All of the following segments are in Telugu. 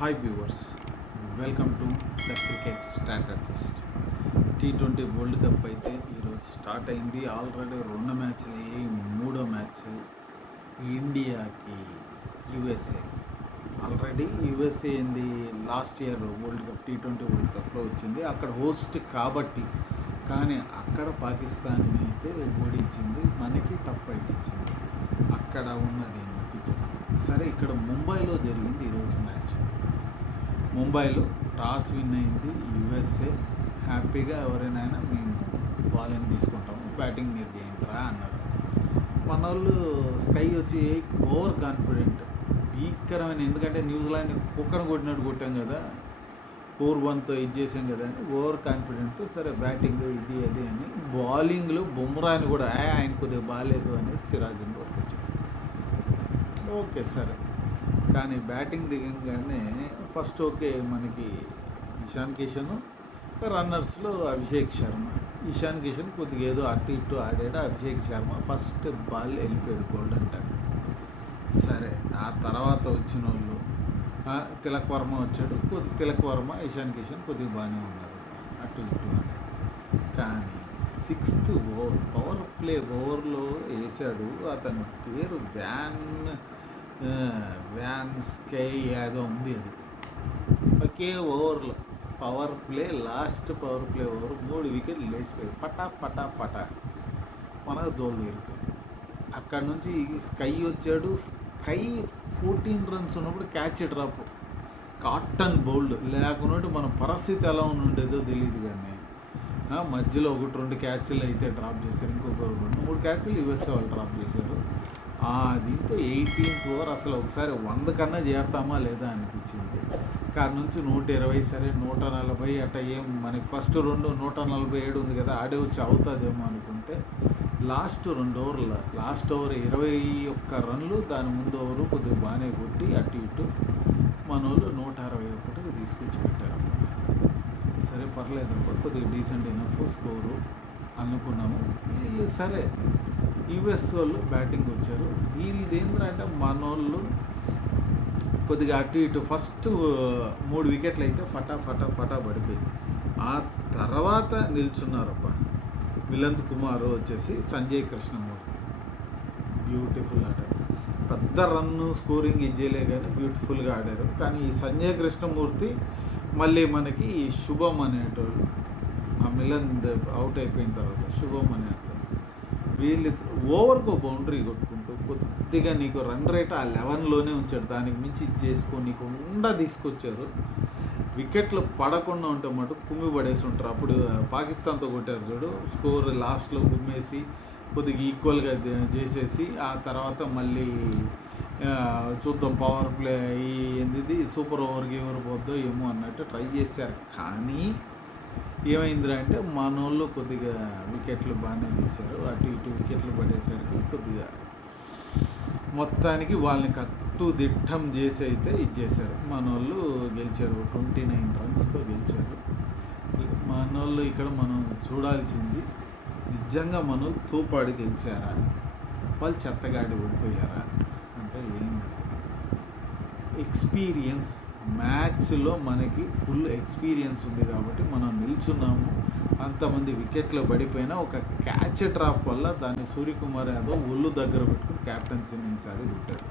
Hi viewers, welcome to the cricket strategist. T20 world cup అయితే ఈరోజు స్టార్ట్ అయింది. ఆల్రెడీ 2 మ్యాచ్లు అయ్యాయి. మూడో మ్యాచ్ ఇండియాకి యుఎస్ఏ. ఆల్రెడీ యుఎస్ఏ ఏంది last year world cup T20 world కప్లో వచ్చింది, అక్కడ హోస్ట్ కాబట్టి. కానీ అక్కడ పాకిస్తాన్ని అయితే ఓడించింది, మనకి టఫ్ ఫైట్ ఇచ్చింది. అక్కడ ఉన్నది పిచ్చేసుకుంది. సరే, ఇక్కడ ముంబైలో జరిగింది ఈరోజు మ్యాచ్. ముంబైలో టాస్ విన్ అయింది యుఎస్ఏ. హ్యాపీగా ఎవరైనా మేము బౌలింగ్ తీసుకుంటాము, బ్యాటింగ్ మీరు చేయండిరా అన్నారు. మన వాళ్ళు స్కై వచ్చి ఓవర్ కాన్ఫిడెంట్, భీకరమైన. ఎందుకంటే న్యూజిలాండ్ కుక్కను కొట్టినట్టు కొట్టాం కదా, 4-1తో ఇది చేసాం కదా అని ఓవర్ కాన్ఫిడెంట్తో సరే బ్యాటింగ్ ఇది అది అని. బౌలింగ్లో బుమ్రాని కూడా ఆయన కొద్దిగా బాగాలేదు అని సిరాజ్ని కొట్టుకొచ్చాడు. ఓకే సరే, కానీ బ్యాటింగ్ దిగంగానే ఫస్ట్ ఓకే మనకి ఇషాన్ కిషన్, రన్నర్స్లో అభిషేక్ శర్మ. ఇషాన్ కిషన్ కొద్దిగా ఏదో అటు ఇటు ఆడాడు, అభిషేక్ శర్మ ఫస్ట్ బాల్ వెళ్ళిపోయాడు గోల్డెన్ టక్. సరే, ఆ తర్వాత వచ్చిన వాళ్ళు తిలక్ వర్మ వచ్చాడు. తిలక్ వర్మ, ఇషాన్ కిషన్ కొద్దిగా బాగానే ఉన్నారు అటు ఇటు అని. కానీ 6th ఓవర్ పవర్ ప్లే ఓవర్లో వేసాడు, అతని పేరు వ్యాన్ స్కై ఏదో ఉంది. అది ఒకే ఓవర్లో power play, last power play over 3 వికెట్లు లేచిపోయాయి. ఫటా ఫటా ఫటా మనకు దోలు తీరిపోయింది. అక్కడ నుంచి స్కై వచ్చాడు. స్కై 14 రన్స్ ఉన్నప్పుడు క్యాచ్ డ్రాప్, కాటన్ బౌల్డ్. లేకున్నట్టు మన పరిస్థితి ఎలా ఉండేదో తెలియదు. కానీ మధ్యలో 1-2 క్యాచ్లు అయితే డ్రాప్ చేశారు, ఇంకొక 2-3 క్యాచ్లు యుఎస్ఏ వాళ్ళు డ్రాప్ చేశారు. దీంతో 18th ఓవర్ అసలు ఒకసారి 100 కన్నా చేరుతామా లేదా అనిపించింది. కాడ నుంచి 120, సరే 140 అట్లా. ఏం మనకి ఫస్ట్ 147 ఉంది కదా, ఆడే వచ్చి అవుతుందేమో అనుకుంటే లాస్ట్ 2 ఓవర్ల లాస్ట్ ఓవర్ 21 రన్లు, దాని ముందు ఓవరు కొద్దిగా బాగానే కొట్టి అటు ఇటు మన వాళ్ళు 161కి తీసుకొచ్చి పెట్టారు. సరే పర్లేదమ్మా, కొద్దిగా డీసెంట్ ఇనఫ్ స్కోరు అనుకున్నాము. వీళ్ళు సరే యుఎస్ వాళ్ళు బ్యాటింగ్ వచ్చారు. వీళ్ళది ఏంటంటే మన వాళ్ళు కొద్దిగా అటు ఇటు ఫస్ట్ 3 వికెట్లు అయితే ఫటా ఫటా ఫటా పడిపోయింది. ఆ తర్వాత నిల్చున్నారబ్బా మిలింద్ కుమార్ వచ్చేసి సంజయ్ కృష్ణమూర్తి. బ్యూటిఫుల్ ఆడారు, పెద్ద రన్ను స్కోరింగ్ ఇచ్చేయలే కానీ బ్యూటిఫుల్గా ఆడారు. కానీ ఈ సంజయ్ కృష్ణమూర్తి మళ్ళీ మనకి శుభం అనేటోళ్ళు, ఆ మిలింద్ అవుట్ అయిపోయిన తర్వాత శుభం అనే అతను, వీళ్ళు ఓవర్కు బౌండరీ కొట్టుకుంటూ కొద్దిగా నీకు రన్ రేట్ ఆ 11లోనే ఉంచాడు. దానికి మించి చేసుకొని నీకు ఉండా తీసుకొచ్చారు. వికెట్లు పడకుండా ఉంటే మటు కుమ్మి పడేసి ఉంటారు. అప్పుడు పాకిస్తాన్తో కొట్టారు చూడు, స్కోర్ లాస్ట్లో గుమ్మేసి కొద్దిగా ఈక్వల్గా చేసేసి ఆ తర్వాత మళ్ళీ చూద్దాం పవర్ ప్లే ఏంది సూపర్ ఓవర్కి ఎవరు పోద్దో ఏమో అన్నట్టు ట్రై చేశారు. కానీ ఏమైందిరా అంటే మన వాళ్ళు కొద్దిగా వికెట్లు బాగానే తీశారు. అటు ఇటు వికెట్లు పడేసరికి కొద్దిగా మొత్తానికి వాళ్ళని కట్టుదిట్టం చేసి అయితే ఇది చేశారు. మన వాళ్ళు గెలిచారు, 29 రన్స్తో గెలిచారు. మన వాళ్ళు ఇక్కడ మనం చూడాల్సింది, నిజంగా మన వాళ్ళు తూపాడి గెలిచారా, వాళ్ళు చెత్తగాడి ఓడిపోయారా అంటే ఏం ఎక్స్పీరియన్స్. మ్యాచ్లో మనకి ఫుల్ ఎక్స్పీరియన్స్ ఉంది కాబట్టి మనం నిల్చున్నాము. అంతమంది వికెట్లో పడిపోయినా ఒక క్యాచ్ డ్రాప్ వల్ల దాన్ని సూర్యకుమార్ యాదవ్ ఒళ్ళు దగ్గర పెట్టుకుని క్యాప్టెన్సీ ఇన్నింగ్స్ ఆడి పెట్టారు.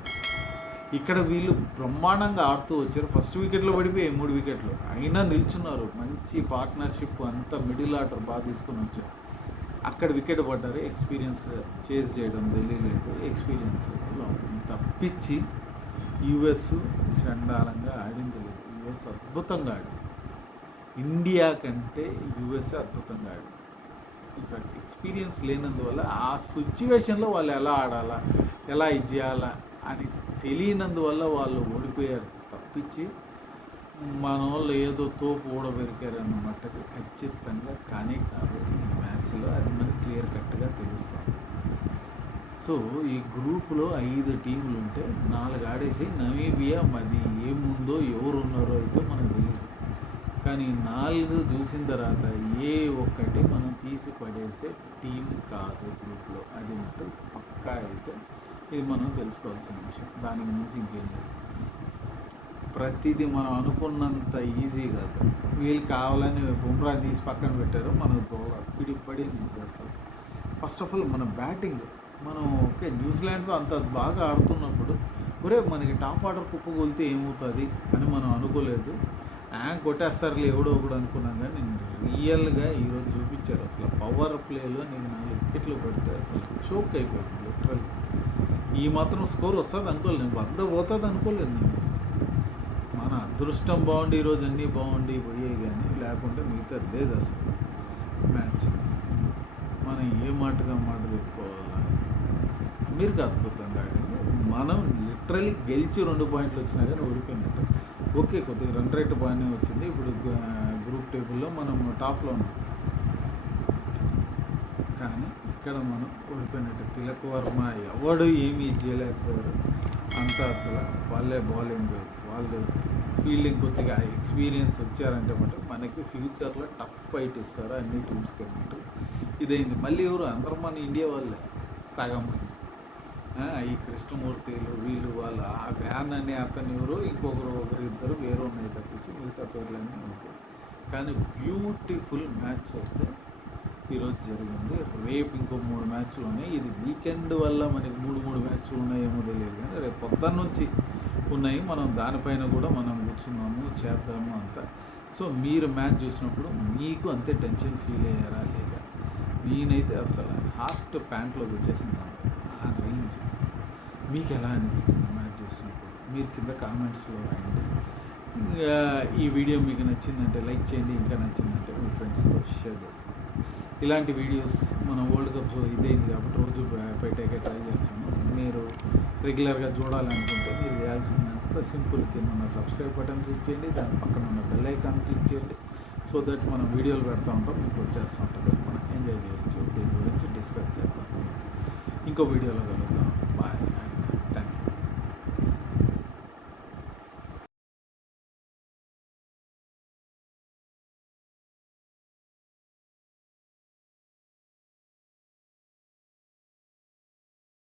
ఇక్కడ వీళ్ళు బ్రహ్మాండంగా ఆడుతూ వచ్చారు. ఫస్ట్ వికెట్లో పడిపోయి 3 వికెట్లు అయినా నిల్చున్నారు. మంచి పార్ట్నర్షిప్, అంతా మిడిల్ ఆర్డర్ బాగా తీసుకొని వచ్చారు. అక్కడ వికెట్ పడ్డారు. ఎక్స్పీరియన్స్ చేజ్ చేయడం తెలియలేదు, ఎక్స్పీరియన్స్ తప్పించి యుఎస్ చండాలంగా ఆడింది లేదు. యుఎస్ అద్భుతంగా ఆడింది. ఇండియా కంటే యుఎస్ అద్భుతంగా ఆడింది. ఇంకా ఎక్స్పీరియన్స్ లేనందువల్ల ఆ సిచ్యువేషన్లో వాళ్ళు ఎలా ఆడాలా, ఎలా ఇది చేయాలా అని తెలియనందువల్ల వాళ్ళు ఓడిపోయారు తప్పించి మన వాళ్ళు ఏదో తోపు ఓడబెరికారు అన్నమాటకి ఖచ్చితంగా కానీ కాదు. ఈ మ్యాచ్లో అది మనకి క్లియర్ కట్గా తెలుస్తుంది. సో ఈ గ్రూపులో 5 టీంలు ఉంటే 4 ఆడేసి నమీబియా మరి ఏముందో ఎవరు ఉన్నారో అయితే మనకు తెలియదు. కానీ 4 చూసిన తర్వాత ఏ ఒక్కటి మనం తీసి పడేసే టీం కాదు గ్రూప్లో. అది మటు పక్కా అయితే ఇది మనం తెలుసుకోవాల్సిన విషయం. దానికి మించి ఇంకేం లేదు. ప్రతిదీ మనం అనుకున్నంత ఈజీ కాదు. వీళ్ళు కావాలని బుమ్రా తీసి పక్కన పెట్టారు, మనకు దోల పిడిపడింది అసలు. ఫస్ట్ ఆఫ్ ఆల్ మన బ్యాటింగ్, మనం ఓకే న్యూజిలాండ్తో అంత బాగా ఆడుతున్నప్పుడు ఒరే మనకి టాప్ ఆర్డర్ కుప్పగొలితే ఏమవుతుంది అని మనం అనుకోలేదు. కొట్టేస్తారులే ఎవడో ఒకడు అనుకున్నాం, కానీ రియల్గా ఈరోజు చూపించారు. అసలు పవర్ ప్లేలో నేను 4 వికెట్లు పడితే అసలు చోక్ అయిపోయింది లిటరల్. ఈ మాత్రం స్కోర్ వస్తుంది అనుకోలేదు, నేను 100 పోతుంది అనుకోలేదు నేను అసలు. మన అదృష్టం బాగుండి ఈరోజు అన్నీ బాగుండి పోయాయి, కానీ లేకుంటే మిగతా లేదు అసలు మ్యాచ్. మనం ఏ మాటగా మాట చెప్పుకోవాలా, అమీర్కి అద్భుతంగా ఆడింది. మనం లిటరలీ గెలిచి 2 పాయింట్లు వచ్చినా కానీ ఓడిపోయినట్టు. ఓకే కొద్దిగా రన్ రేట్ బాగానే వచ్చింది. ఇప్పుడు గ్రూప్ టేబుల్లో మనం టాప్లో ఉన్నాం, కానీ ఇక్కడ మనం ఓడిపోయినట్టు. తిలక్ వర్మ ఎవడు ఏమీ చేయలేకపోయారు అంతా. అసలు వాళ్ళే బౌలింగ్, వాళ్ళు ఫీల్డింగ్ కొద్దిగా ఎక్స్పీరియన్స్ వచ్చారంటే మనకి ఫ్యూచర్లో టఫ్ ఫైట్ ఇస్తారు అన్ని టీమ్స్కి అన్నట్టు ఇదైంది. మళ్ళీ ఎవరు అందరూ మన ఇండియా వాళ్ళే సగం మంది. ఈ కృష్ణమూర్తిలు వీళ్ళు వాళ్ళు ఆ వ్యాన్ అనే అతను ఎవరు, ఒకరు ఇద్దరు వేరే ఉన్నాయి తప్పించి మిగతా పేర్లన్నీ ఓకే. కానీ బ్యూటిఫుల్ మ్యాచ్ అయితే ఈరోజు జరిగింది. రేపు ఇంకో 3 మ్యాచ్లు ఉన్నాయి. ఇది వీకెండ్ వల్ల మనకి 3 మ్యాచ్లు ఉన్నాయేమో తెలియదు, కానీ రేపు పొద్దున్న నుంచి ఉన్నాయి. మనం దానిపైన కూడా మనం కూర్చున్నాము, చేద్దాము అంతా. సో మీరు మ్యాచ్ చూసినప్పుడు మీకు అంతే టెన్షన్ ఫీల్ అయ్యారా లేదా? నేనైతే అసలు హాఫ్ ప్యాంట్లోకి వచ్చేసింది ఆ రేంజ్. మీకు ఎలా అనిపించింది మ్యాచ్ చూసినప్పుడు? మీరు కింద కామెంట్స్లో రాయండి. ఈ వీడియో మీకు నచ్చిందంటే లైక్ చేయండి, ఇంకా నచ్చిందంటే మీ ఫ్రెండ్స్తో షేర్ చేసుకోండి. ఇలాంటి వీడియోస్ మన వరల్డ్ కప్ ఇదైంది కాబట్టి రోజు పెట్టేకే ట్రై చేస్తాను. మీరు రెగ్యులర్గా చూడాలనుకుంటే మీరు చేయాల్సిందంతా సింపుల్, కింద ఉన్న సబ్స్క్రైబ్ బటన్ క్లిక్ చేయండి, దాని పక్కన ఉన్న బెల్ ఐకాన్ క్లిక్ చేయండి. సో దట్ మనం వీడియోలు పెడతా ఉంటాం, మీకు వచ్చేస్తూ ఉంటుంది, మనం ఎంజాయ్ చేయొచ్చు. దీని గురించి డిస్కస్ చేద్దాం ఇంకో వీడియోలో కలుగుతాం.